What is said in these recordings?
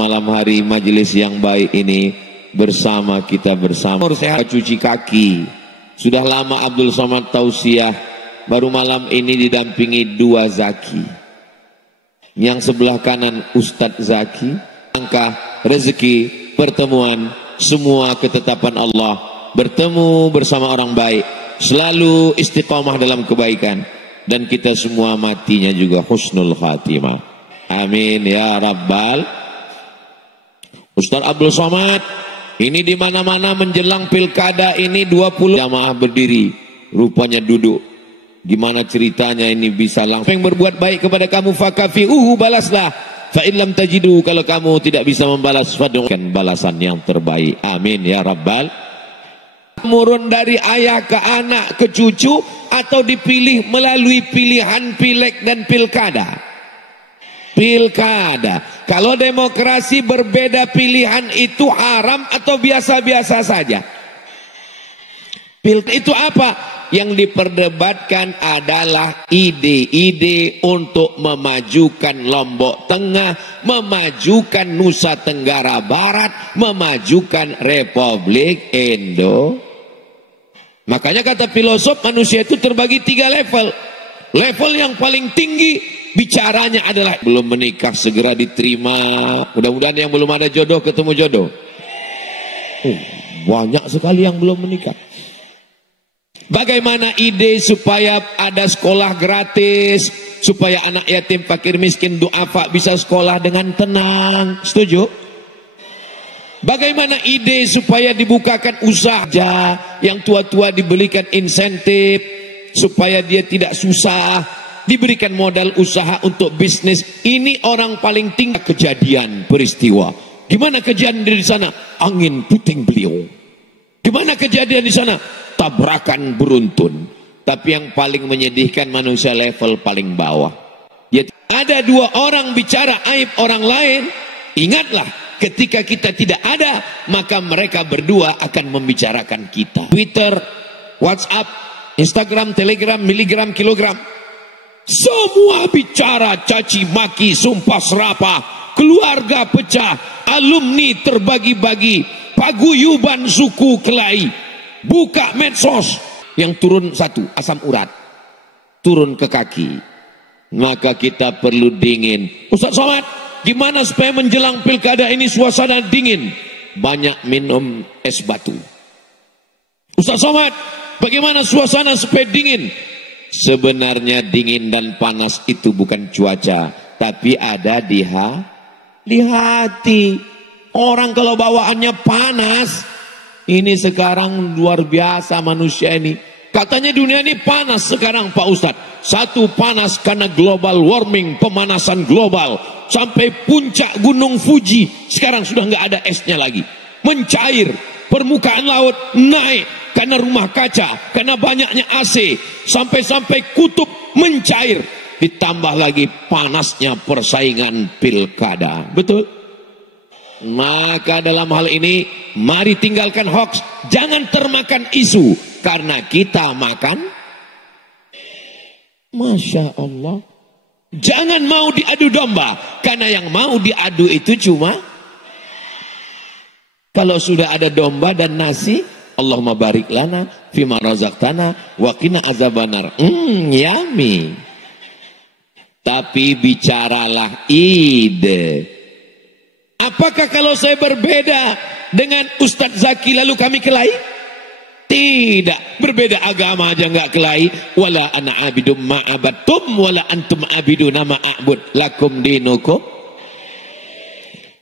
malam hari majelis yang baik ini bersama kita bersama. Sehat cuci kaki. Sudah lama Abdul Somad tausiah, baru malam ini didampingi dua zaki. Yang sebelah kanan Ustadz Zaki, angka rezeki, pertemuan, semua ketetapan Allah, bertemu bersama orang baik, selalu istiqomah dalam kebaikan, dan kita semua matinya juga husnul khatimah. Amin ya rabbal. Ustadz Abdul Somad ini di mana-mana menjelang pilkada ini 20 jamaah berdiri, rupanya duduk. Gimana ceritanya ini bisa langsung yang berbuat baik kepada kamu fakafi'uhu, balaslah. Fa in lam tajidu, kalau kamu tidak bisa membalas, fad'ukan balasan yang terbaik. Amin ya rabbal. Murun dari ayah ke anak ke cucu, atau dipilih melalui pilihan pileg dan pilkada. Pilkada. Kalau demokrasi berbeda pilihan itu haram atau biasa-biasa saja? Itu apa? Yang diperdebatkan adalah ide-ide untuk memajukan Lombok Tengah, memajukan Nusa Tenggara Barat, memajukan Republik Indonesia. Makanya kata filosof, manusia itu terbagi 3 level. Level yang paling tinggi bicaranya adalah belum menikah segera diterima. Mudah-mudahan yang belum ada jodoh ketemu jodoh. Banyak sekali yang belum menikah. Bagaimana ide supaya ada sekolah gratis, supaya anak yatim, fakir, miskin, duafa bisa sekolah dengan tenang. Setuju? Bagaimana ide supaya dibukakan usaha, yang tua-tua diberikan insentif supaya dia tidak susah, diberikan modal usaha untuk bisnis. Ini orang paling tinggi. Kejadian peristiwa. Gimana kejadian di sana? Angin puting beliung. Gimana kejadian di sana? Tabrakan beruntun. Tapi yang paling menyedihkan, manusia level paling bawah. Ya, ada 2 orang bicara aib orang lain. Ingatlah, ketika kita tidak ada, maka mereka berdua akan membicarakan kita. Twitter, WhatsApp, Instagram, Telegram, miligram, kilogram, semua bicara caci maki, sumpah serapah, keluarga pecah, alumni terbagi-bagi, paguyuban suku kelahi. Buka medsos, yang turun 1 asam urat, turun ke kaki. Maka kita perlu dingin. Ustaz Somad, gimana supaya menjelang pilkada ini suasana dingin? Banyak minum es batu. Ustaz Somad, bagaimana suasana supaya dingin? Sebenarnya dingin dan panas itu bukan cuaca, tapi ada di hati. Orang kalau bawaannya panas, ini sekarang luar biasa manusia ini. Katanya dunia ini panas sekarang Pak Ustadz. 1 panas karena global warming, pemanasan global. Sampai puncak gunung Fuji sekarang sudah nggak ada esnya lagi. Mencair, permukaan laut naik karena rumah kaca, karena banyaknya AC. Sampai-sampai kutub mencair. Ditambah lagi panasnya persaingan pilkada. Betul? Maka dalam hal ini, mari tinggalkan hoax. Jangan termakan isu. Karena kita makan, Masya Allah. Jangan mau diadu domba. Karena yang mau diadu itu cuma, kalau sudah ada domba dan nasi, Allahumma barik lana fima razaqtana wa qina azabannar. Yummy. Tapi bicaralah ide. Apakah kalau saya berbeda dengan Ustadz Zaki lalu kami kelahi? Tidak. Berbeda agama aja nggak kelahi. Wala ana abidum ma'abattum wala antum abiduna ma'abud lakum dinukum.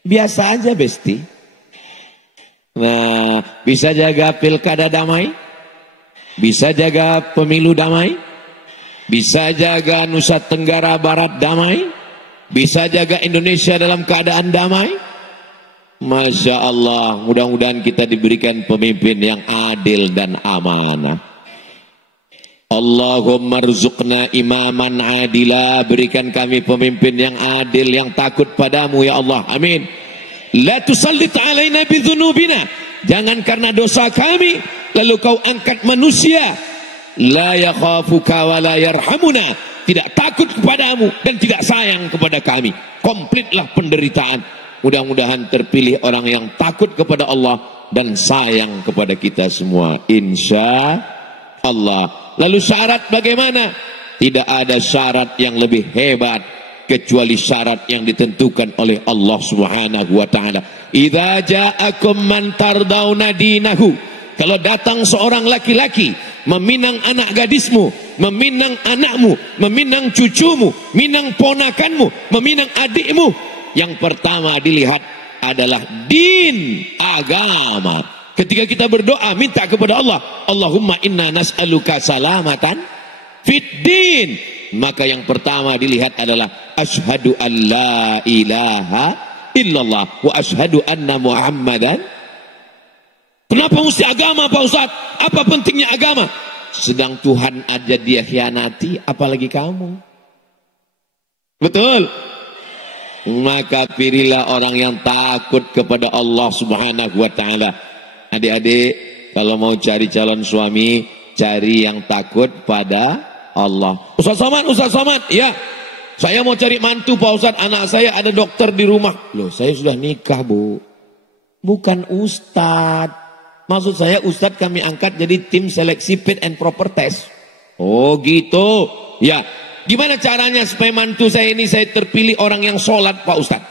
Biasa aja besti. Nah, bisa jaga pilkada damai, bisa jaga pemilu damai, bisa jaga Nusa Tenggara Barat damai, bisa jaga Indonesia dalam keadaan damai. Masya Allah, mudah-mudahan kita diberikan pemimpin yang adil dan amanah. Allahumma rzuqna imaman adila, berikan kami pemimpin yang adil, yang takut padamu ya Allah, amin. La tusallit alaina bidzunubina, jangan karena dosa kami lalu kau angkat manusia. La yakhafuka wa la yarhamuna, tidak takut kepadamu dan tidak sayang kepada kami. Komplitlah penderitaan. Mudah-mudahan terpilih orang yang takut kepada Allah dan sayang kepada kita semua, insya Allah. Lalu syarat bagaimana? Tidak ada syarat yang lebih hebat kecuali syarat yang ditentukan oleh Allah Subhanahu wa taala. Idza ja'akum man tardawna dinahu. Kalau datang seorang laki-laki meminang anak gadismu, meminang anakmu, meminang cucumu, meminang ponakanmu, meminang adikmu, yang pertama dilihat adalah din, agama. Ketika kita berdoa minta kepada Allah, Allahumma inna nas'aluka salamatan fid din, maka yang pertama dilihat adalah asyhadu an la ilaha illallah wa asyhadu anna muhammadan. Kenapa mesti agama Pak Ustaz? Apa pentingnya agama? Sedang Tuhan aja dia khianati, apalagi kamu. Betul? Maka pilihlah orang yang takut kepada Allah Subhanahu wa taala. Adik-adik, kalau mau cari calon suami, cari yang takut pada Allah. Ustaz Somad, ya. Saya mau cari mantu Pak Ustaz, anak saya ada dokter di rumah. Loh, saya sudah nikah, Bu. Bukan Ustaz. Maksud saya Ustadz kami angkat jadi tim seleksi fit and proper test. Oh gitu. Ya. Gimana caranya supaya mantu saya ini saya terpilih orang yang sholat Pak Ustadz?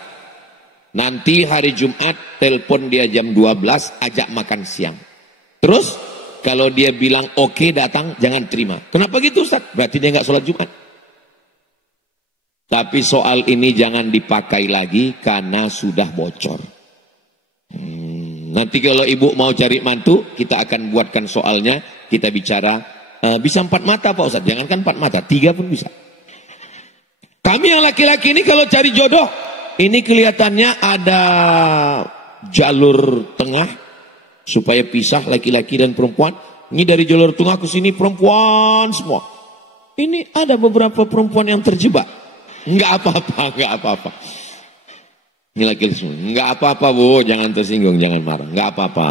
Nanti hari Jumat telepon dia jam 12, ajak makan siang. Terus kalau dia bilang oke datang, jangan terima. Kenapa gitu Ustadz? Berarti dia nggak sholat Jumat. Tapi soal ini jangan dipakai lagi karena sudah bocor. Nanti kalau ibu mau cari mantu, kita akan buatkan soalnya, kita bicara, bisa 4 mata Pak Ustadz, jangankan 4 mata, 3 pun bisa. Kami yang laki-laki ini kalau cari jodoh, ini kelihatannya ada jalur tengah, supaya pisah laki-laki dan perempuan. Ini dari jalur tengah ke sini perempuan semua. Ini ada beberapa perempuan yang terjebak. Enggak apa-apa. Ini lagi semua. Enggak apa-apa Bu, jangan tersinggung, jangan marah. Enggak apa-apa.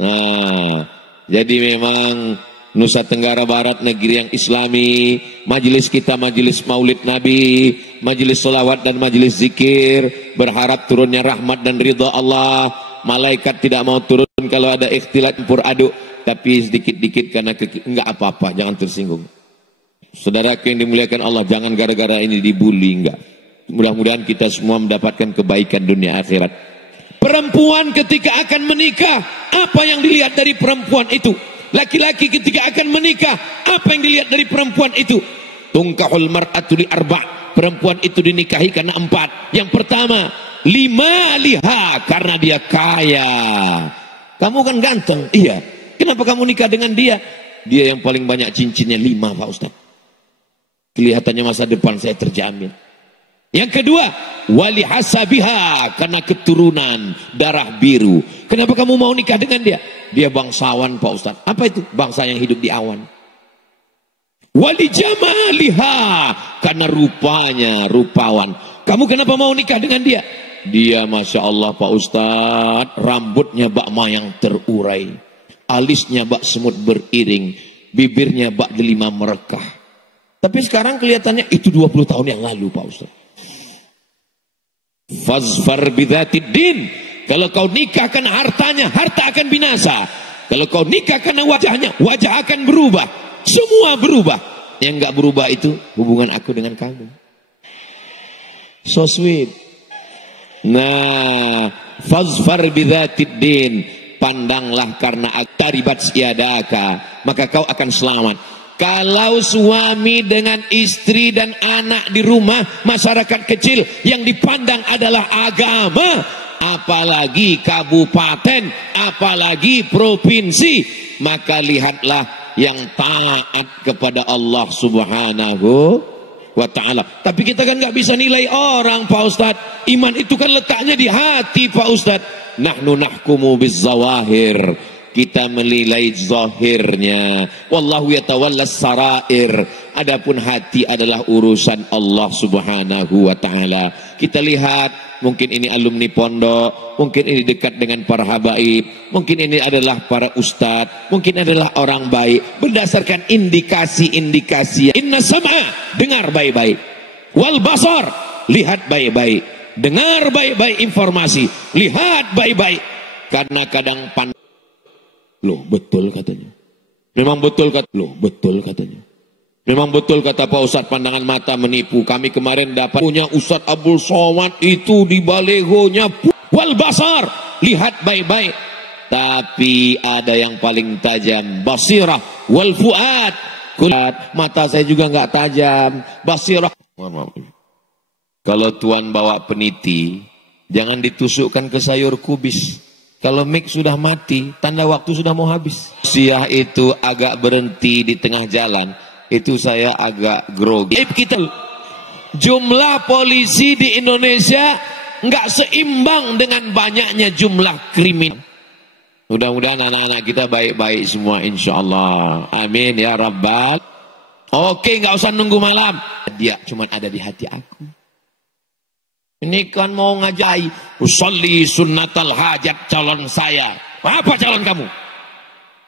Nah, jadi memang Nusa Tenggara Barat negeri yang Islami, majelis kita majelis Maulid Nabi, majelis selawat dan majelis zikir, berharap turunnya rahmat dan ridha Allah. Malaikat tidak mau turun kalau ada ikhtilat campur aduk, tapi sedikit-dikit karena enggak apa-apa, jangan tersinggung. Saudaraku yang dimuliakan Allah, jangan gara-gara ini dibully, enggak. Mudah-mudahan kita semua mendapatkan kebaikan dunia akhirat. Perempuan ketika akan menikah, apa yang dilihat dari perempuan itu? Laki-laki ketika akan menikah, apa yang dilihat dari perempuan itu? Tungkahul mar'atu li arba'. Perempuan itu dinikahi karena 4. Yang pertama, liha, karena dia kaya. Kamu kan ganteng, iya. Kenapa kamu nikah dengan dia? Dia yang paling banyak cincinnya 5 Pak Ustaz. Kelihatannya masa depan saya terjamin. Yang kedua, wali hasabiha, karena keturunan darah biru. Kenapa kamu mau nikah dengan dia? Dia bangsawan Pak Ustaz. Apa itu? Bangsa yang hidup di awan. Wali jamaliha, karena rupanya rupawan. Kamu kenapa mau nikah dengan dia? Dia Masya Allah Pak Ustaz, rambutnya bak mayang terurai, alisnya bak semut beriring, bibirnya bak delima merekah. Tapi sekarang kelihatannya itu 20 tahun yang lalu Pak Ustaz. Fazfar bidzatid din. Kalau kau nikah karena hartanya, harta akan binasa. Kalau kau nikah karena wajahnya, wajah akan berubah. Semua berubah. Yang enggak berubah itu hubungan aku dengan kamu. So sweet. Nah, fazfar bidzatid din. Pandanglah karena taribat siadaka, maka kau akan selamat. Kalau suami dengan istri dan anak di rumah, masyarakat kecil yang dipandang adalah agama, apalagi kabupaten, apalagi provinsi, maka lihatlah yang taat kepada Allah Subhanahu wa ta'ala. Tapi kita kan nggak bisa nilai orang Pak Ustadz. Iman itu kan letaknya di hati Pak Ustadz. Nahnu nahkumu bizzawahir. Kita menilai zahirnya. Wallahu yatawallas sarair. Adapun hati adalah urusan Allah Subhanahu wa ta'ala. Kita lihat, mungkin ini alumni pondok, mungkin ini dekat dengan para habaib, mungkin ini adalah para ustadz, mungkin adalah orang baik, berdasarkan indikasi-indikasi. Inna sam'a, dengar baik-baik. Wal basar, lihat baik-baik. dengar baik-baik informasi, lihat baik-baik. Karena kadang loh betul katanya. Memang betul katanya. Memang betul kata Pak Ustadz, pandangan mata menipu. Kami kemarin dapat punya Ustadz Abdul Somad itu di balehonya wal basar, lihat baik-baik. Tapi ada yang paling tajam, basirah wal fuad. Mata saya juga nggak tajam, basirah. Kalau tuan bawa peniti, jangan ditusukkan ke sayur kubis. Kalau mic sudah mati, tanda waktu sudah mau habis. Siah itu agak berhenti di tengah jalan, itu saya agak grogi. Kita jumlah polisi di Indonesia nggak seimbang dengan banyaknya jumlah kriminal. Mudah-mudahan anak-anak kita baik-baik semua, insya Allah. Amin ya rabbal. Oke, nggak usah nunggu malam. Dia cuma ada di hati aku. Ini kan mau ngajai usolli sunnatal hajat calon saya. Apa calon kamu?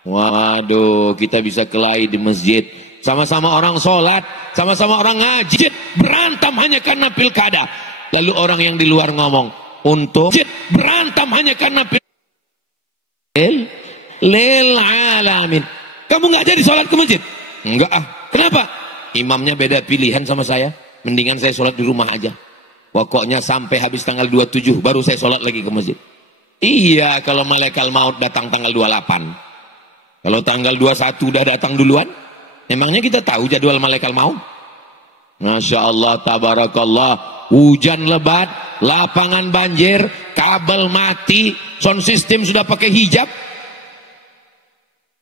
Waduh, kita bisa kelahi di masjid. Sama-sama orang sholat, sama-sama orang ngaji. Berantem hanya karena pilkada. Lalu orang yang di luar ngomong, untuk berantem hanya karena pilkada. Lil alamin. Kamu nggak jadi sholat ke masjid? Enggak ah. Kenapa? Imamnya beda pilihan sama saya. Mendingan saya sholat di rumah aja. Pokoknya sampai habis tanggal 27 baru saya sholat lagi ke masjid. Iya, kalau malaikat maut datang tanggal 28. Kalau tanggal 21 udah datang duluan, emangnya kita tahu jadwal malaikat maut? Masya Allah, tabarakallah. Hujan lebat, lapangan banjir, kabel mati, sound system sudah pakai hijab.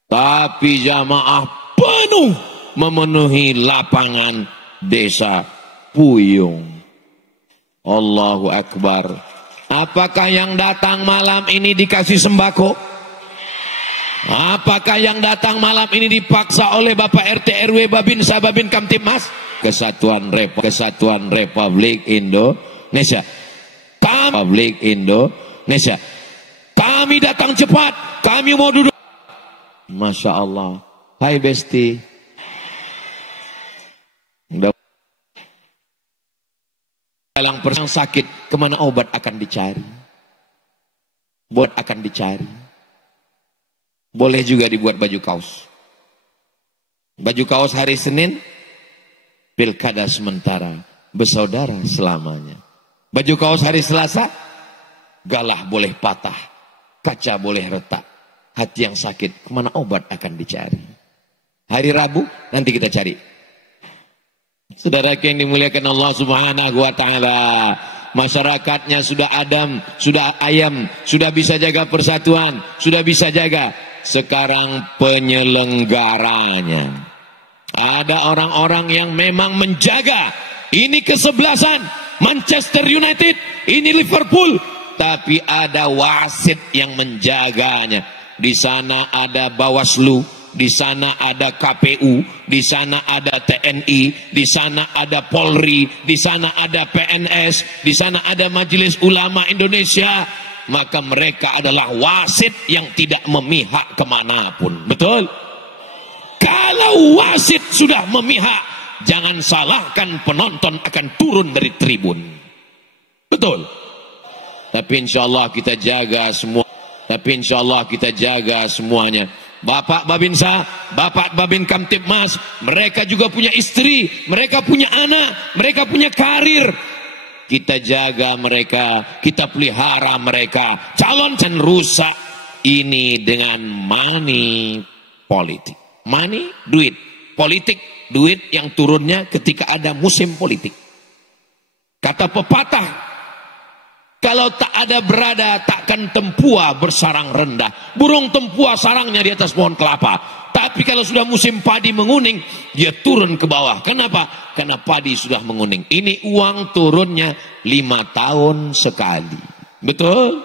Tapi jamaah penuh memenuhi lapangan desa Puyung. Allahu Akbar. Apakah yang datang malam ini dikasih sembako? Apakah yang datang malam ini dipaksa oleh Bapak RT RW Babinsa Babin Kamtibmas? Kesatuan Republik Indonesia. Republik Indonesia. Kami datang cepat. Kami mau duduk. Masya Allah. Hai Besti. Dalam perang sakit, kemana obat akan dicari? Obat akan dicari. Boleh juga dibuat baju kaos. Baju kaos hari Senin, pilkada sementara, bersaudara selamanya. Baju kaos hari Selasa, galah boleh patah, kaca boleh retak. Hati yang sakit, kemana obat akan dicari? Hari Rabu, nanti kita cari. Saudara yang dimuliakan Allah Subhanahu wa Ta'ala, masyarakatnya sudah adem, sudah ayam, sudah bisa jaga persatuan, sudah bisa jaga. Sekarang penyelenggaranya, ada orang-orang yang memang menjaga. Ini kesebelasan Manchester United, ini Liverpool, tapi ada wasit yang menjaganya. Di sana ada Bawaslu, di sana ada KPU, di sana ada TNI, di sana ada Polri, di sana ada PNS, di sana ada Majelis Ulama Indonesia. Maka mereka adalah wasit yang tidak memihak kemanapun. Betul? Kalau wasit sudah memihak, jangan salahkan penonton akan turun dari tribun. Betul? Tapi insya Allah kita jaga semua. Tapi insya Allah kita jaga semuanya. Bapak Babinsa, Bapak Babin Kamtibmas, mereka juga punya istri, mereka punya anak, mereka punya karir. Kita jaga mereka, kita pelihara mereka. Calon dan rusak ini dengan money politik. Money, duit. Politik, duit yang turunnya ketika ada musim politik. Kata pepatah, kalau tak ada berada, takkan tempua bersarang rendah. Burung tempua sarangnya di atas pohon kelapa. Tapi kalau sudah musim padi menguning, dia turun ke bawah. Kenapa? Karena padi sudah menguning. Ini uang turunnya 5 tahun sekali. Betul?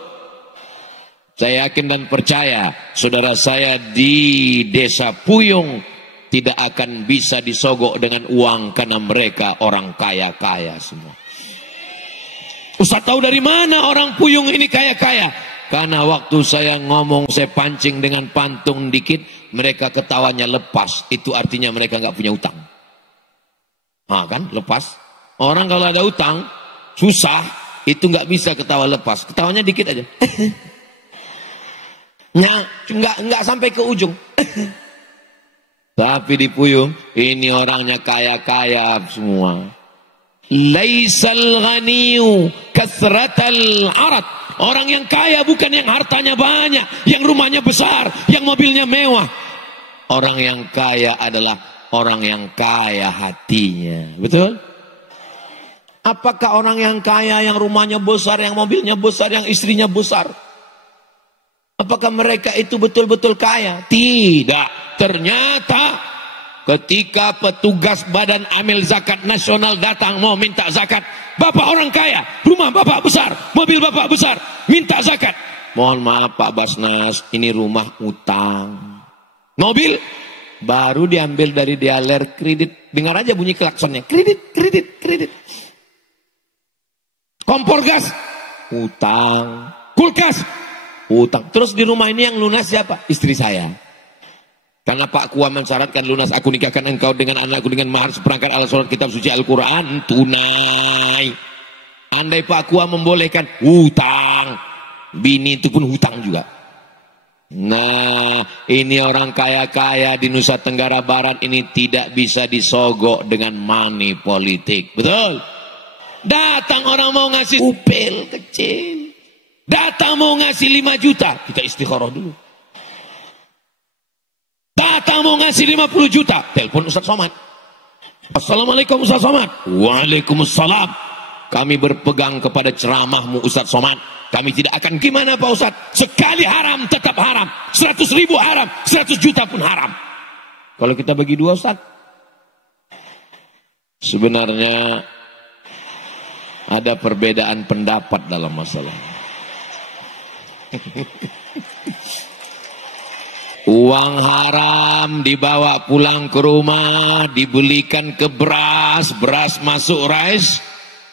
Saya yakin dan percaya, saudara saya di desa Puyung tidak akan bisa disogok dengan uang, karena mereka orang kaya-kaya semua. Ustaz tahu dari mana orang Puyung ini kaya-kaya? Karena waktu saya ngomong, saya pancing dengan pantung dikit, mereka ketawanya lepas. Itu artinya mereka nggak punya utang. Nah kan, lepas. Orang kalau ada utang, susah. Itu nggak bisa ketawa lepas. Ketawanya dikit aja. Nggak sampai ke ujung. Tapi di Puyuh, ini orangnya kaya-kaya semua. Laisal ghaniyu kathratal arad. Orang yang kaya bukan yang hartanya banyak, yang rumahnya besar, yang mobilnya mewah. Orang yang kaya adalah orang yang kaya hatinya. Betul? Apakah orang yang kaya, yang rumahnya besar, yang mobilnya besar, yang istrinya besar, apakah mereka itu betul-betul kaya? Tidak. Ternyata ketika petugas Badan Amil Zakat Nasional datang mau minta zakat, bapak orang kaya, rumah bapak besar, mobil bapak besar, minta zakat. Mohon maaf Pak Basnas, ini rumah utang. Mobil baru diambil dari dealer kredit. Dengar aja bunyi klaksonnya, kredit, kredit, kredit. Kompor gas, utang. Kulkas, utang. Terus di rumah ini yang lunas siapa? Istri saya. Karena Pak Kua mensyaratkan lunas aku nikahkan engkau dengan anakku dengan mahar seperangkat alat sholat kitab suci Al-Quran tunai. Andai Pak Kua membolehkan hutang, bini itu pun hutang juga. Nah, ini orang kaya-kaya di Nusa Tenggara Barat ini tidak bisa disogok dengan money politik. Betul? Datang orang mau ngasih upil kecil, datang mau ngasih 5 juta, kita istikharah dulu. Datang mau ngasih 50 juta, telepon Ustaz Somad. Assalamualaikum Ustaz Somad. Waalaikumsalam. Kami berpegang kepada ceramahmu Ustaz Somad. Kami tidak akan gimana Pak Ustaz. Sekali haram tetap haram. 100.000 haram, 100 juta pun haram. Kalau kita bagi 2 Ustaz, sebenarnya ada perbedaan pendapat dalam masalah. Uang haram dibawa pulang ke rumah, dibelikan ke beras, beras masuk rice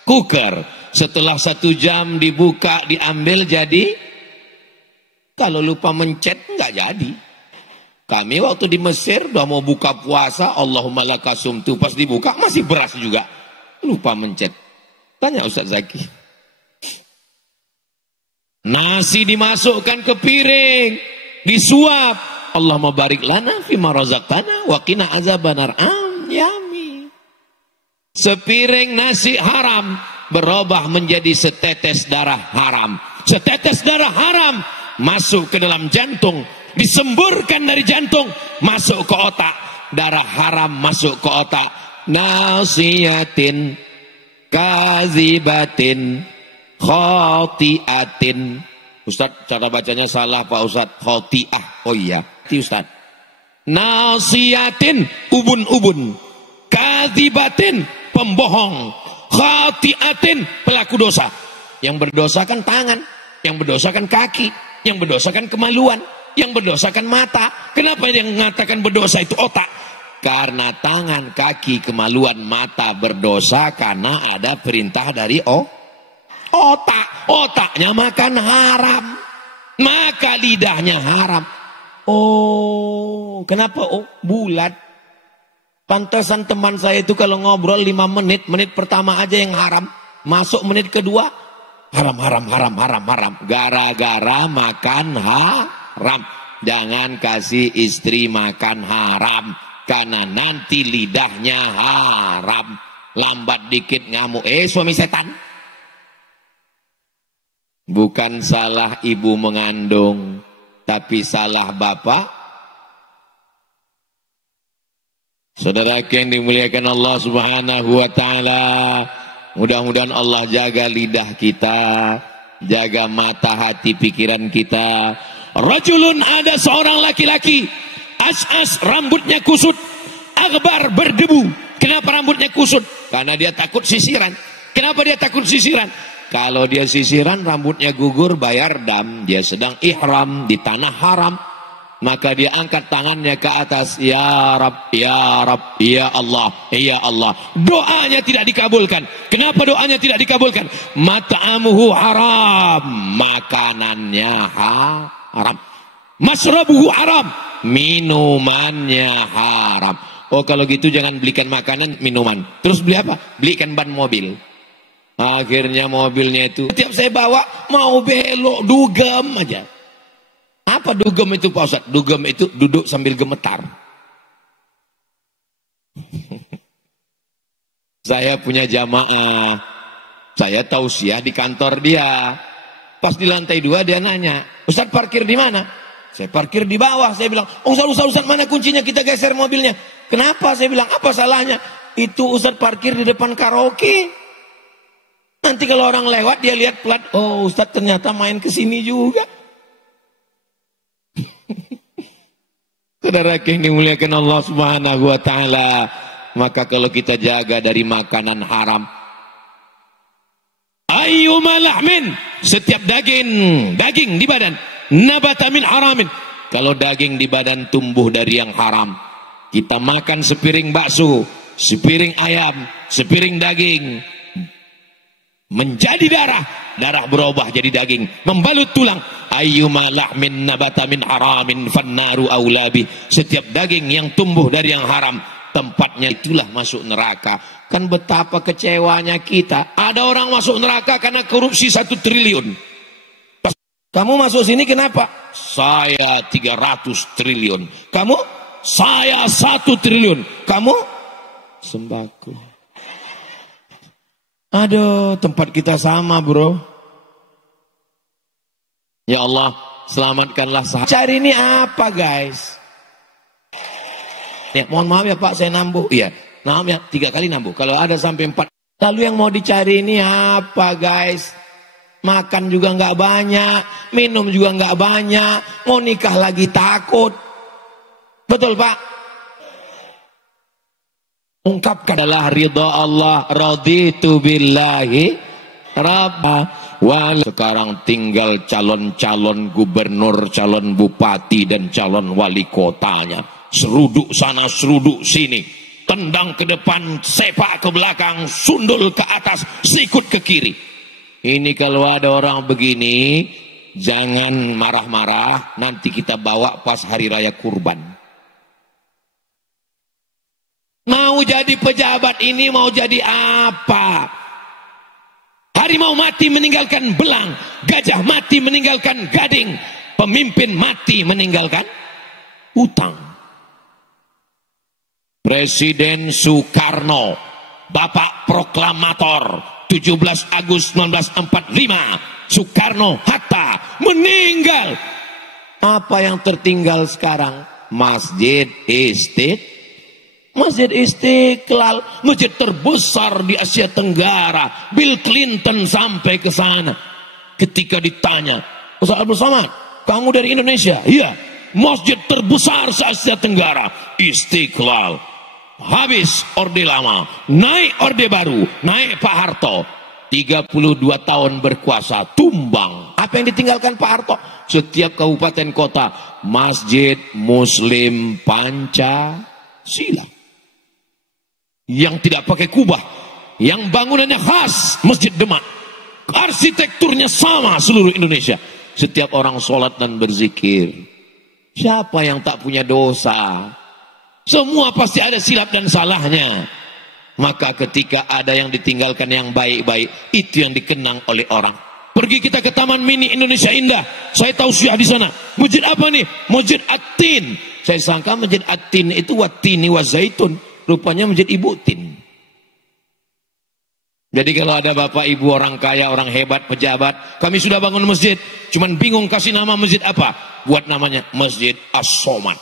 cooker. Setelah 1 jam dibuka, diambil jadi. Kalau lupa mencet nggak jadi. Kami waktu di Mesir udah mau buka puasa, Allahumma lakasumtu, pas dibuka masih beras juga. Lupa mencet. Tanya Ustaz Zaki. Nasi dimasukkan ke piring, disuap. Allahumma barik lana fima razaqtana wa qina azabannar. Yami. Sepiring nasi haram berubah menjadi setetes darah haram. Setetes darah haram masuk ke dalam jantung, disemburkan dari jantung masuk ke otak. Darah haram masuk ke otak. Nasiyatin kazibatin khotiatin. Ustaz, cara bacanya salah Pak Ustaz. Khotiah. Oh iya, Ustaz. Nasiyatin, ubun-ubun. Kazibatin, pembohong. Khotiatin, pelaku dosa. Yang berdosa kan tangan, yang berdosa kan kaki, yang berdosa kan kemaluan, yang berdosa kan mata. Kenapa yang mengatakan berdosa itu otak? Karena tangan, kaki, kemaluan, mata berdosa karena ada perintah dari otak. Otaknya makan haram, maka lidahnya haram. Oh, kenapa? Oh, bulat. Pantasan teman saya itu kalau ngobrol 5 menit, menit pertama aja yang haram, masuk menit kedua haram. Gara-gara makan haram. Jangan kasih istri makan haram. Karena nanti lidahnya haram. Lambat dikit ngamuk. Suami setan. Bukan salah ibu mengandung, tapi salah bapak. Saudara yang dimuliakan Allah Subhanahu wa ta'ala, mudah-mudahan Allah jaga lidah kita, jaga mata hati pikiran kita. Rajulun, ada seorang laki-laki, as-as, rambutnya kusut, akbar, berdebu. Kenapa rambutnya kusut? Karena dia takut sisiran. Kenapa dia takut sisiran? Kalau dia sisiran rambutnya gugur, bayar dam. Dia sedang ihram di tanah haram. Maka dia angkat tangannya ke atas. Ya Rab, ya Rab, ya Allah, ya Allah. Doanya tidak dikabulkan. Kenapa doanya tidak dikabulkan? Mat'amuhu haram, makanannya haram. Masrabuhu haram, minumannya haram. Oh, kalau gitu jangan belikan makanan, minuman. Terus beli apa? Belikan ban mobil. Akhirnya mobilnya itu, setiap saya bawa mau belok, dugem aja. Apa dugem itu Pak Ustadz? Dugem itu duduk sambil gemetar. Saya punya jamaah, saya tausiah di kantor dia. Pas di lantai 2 dia nanya, Ustadz parkir di mana? Saya parkir di bawah. Saya bilang, oh Ustadz mana kuncinya, kita geser mobilnya. Kenapa? Saya bilang, apa salahnya? Itu Ustadz parkir di depan karaoke. Nanti kalau orang lewat dia lihat plat, oh Ustadz ternyata main ke sini juga. Saudara yang dimuliakan Allah Subhanahu wa taala, maka kalau kita jaga dari makanan haram, ayyuma lahmin, setiap daging di badan, nabata min haramin, kalau daging di badan tumbuh dari yang haram, kita makan sepiring bakso, sepiring ayam, sepiring daging, menjadi darah, darah berubah jadi daging, membalut tulang. Ayyuma lahmin nabata min haramin fannaru aulabi, setiap daging yang tumbuh dari yang haram, tempatnya itulah masuk neraka. Kan betapa kecewanya kita. Ada orang masuk neraka karena korupsi 1 triliun. Kamu masuk sini kenapa? Saya 300 triliun. Kamu? Saya 1 triliun. Kamu? Sembako. Aduh, tempat kita sama bro. Ya Allah, selamatkanlah sahabat. Cari ini apa guys? Ya, mohon maaf ya Pak, saya nambuh. Iya, maaf ya, 3 kali nambuh. Kalau ada sampai 4. Lalu yang mau dicari ini apa guys? Makan juga nggak banyak, minum juga nggak banyak, mau nikah lagi takut. Betul Pak? Ungkapkan adalah ridha Allah, raditu billahi rabba. Sekarang tinggal calon-calon gubernur, calon bupati dan calon wali kotanya. Seruduk sana, seruduk sini, tendang ke depan, sepak ke belakang, sundul ke atas, sikut ke kiri. Ini kalau ada orang begini, jangan marah-marah, nanti kita bawa pas hari raya kurban. Mau jadi pejabat ini, mau jadi apa? Harimau mati meninggalkan belang, gajah mati meninggalkan gading, pemimpin mati meninggalkan utang. Presiden Soekarno, Bapak Proklamator, 17 Agustus 1945, Soekarno-Hatta meninggal. Apa yang tertinggal sekarang? Masjid Istiqlal, masjid terbesar di Asia Tenggara. Bill Clinton sampai ke sana. Ketika ditanya, Ustaz Abdul Somad, kamu dari Indonesia? Iya. Masjid terbesar se Asia Tenggara, Istiqlal. Habis Orde Lama, naik Orde Baru, naik Pak Harto. 32 tahun berkuasa, tumbang. Apa yang ditinggalkan Pak Harto? Setiap kabupaten kota, masjid Muslim Pancasila. Yang tidak pakai kubah, yang bangunannya khas Masjid Demak, arsitekturnya sama seluruh Indonesia. Setiap orang sholat dan berzikir. Siapa yang tak punya dosa? Semua pasti ada silap dan salahnya. Maka ketika ada yang ditinggalkan yang baik-baik, itu yang dikenang oleh orang. Pergi kita ke Taman Mini Indonesia Indah, saya tahu syiah di sana. Masjid apa nih? Masjid At-Tin. Saya sangka Masjid At-Tin itu Wat-Tini wa Zaitun. Rupanya Masjid Ibu Tin. Jadi kalau ada bapak ibu orang kaya, orang hebat, pejabat, kami sudah bangun masjid, cuman bingung kasih nama masjid apa, buat namanya Masjid As-Somad.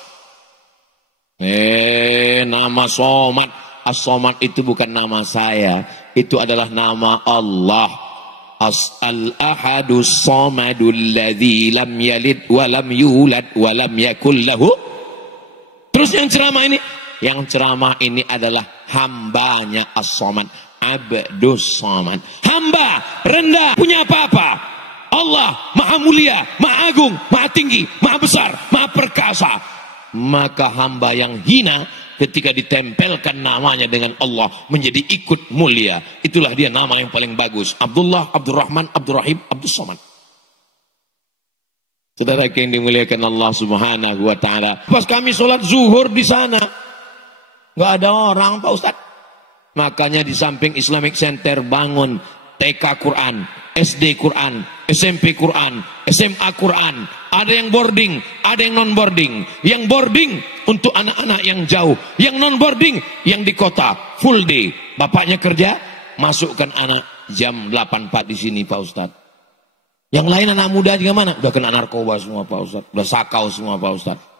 Nama Somad, As-Somad itu bukan nama saya, itu adalah nama Allah. Al-Ahadus Somadul ladzi lam yalid wa lam yulad wa lam yakul lahu. Terus yang ceramah ini, adalah hambanya As-Somad, Abdus Somad. Hamba rendah, punya apa-apa. Allah maha mulia, maha agung, maha tinggi, maha besar, maha perkasa. Maka hamba yang hina ketika ditempelkan namanya dengan Allah menjadi ikut mulia. Itulah dia nama yang paling bagus. Abdullah, Abdurrahman, Abdurrahim, Abdus Somad. Saudara yang dimuliakan Allah Subhanahu wa taala. Pas kami sholat zuhur di sana, nggak ada orang Pak Ustadz. Makanya di samping Islamic Center bangun TK Quran, SD Quran, SMP Quran, SMA Quran. Ada yang boarding, ada yang non boarding. Yang boarding untuk anak-anak yang jauh, yang non boarding yang di kota, full day. Bapaknya kerja, masukkan anak jam 8.4 di sini Pak Ustadz. Yang lain anak muda juga mana? Udah kena narkoba semua Pak Ustadz, udah sakau semua Pak Ustadz.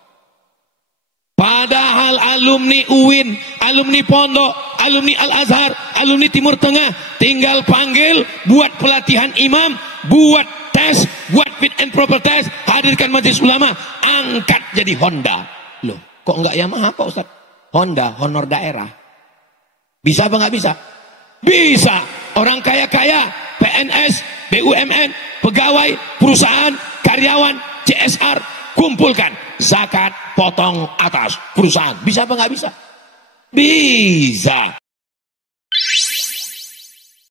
Padahal alumni UIN, alumni Pondok, alumni Al-Azhar, alumni Timur Tengah tinggal panggil, buat pelatihan imam, buat tes, buat fit and proper test, hadirkan majelis ulama, angkat jadi Honda. Loh, kok enggak Yamaha Pak Ustaz? Honda, honor daerah. Bisa apa enggak bisa? Bisa. Orang kaya-kaya, PNS, BUMN, pegawai, perusahaan, karyawan, CSR, kumpulkan zakat, potong atas perusahaan. Bisa apa nggak bisa? Bisa.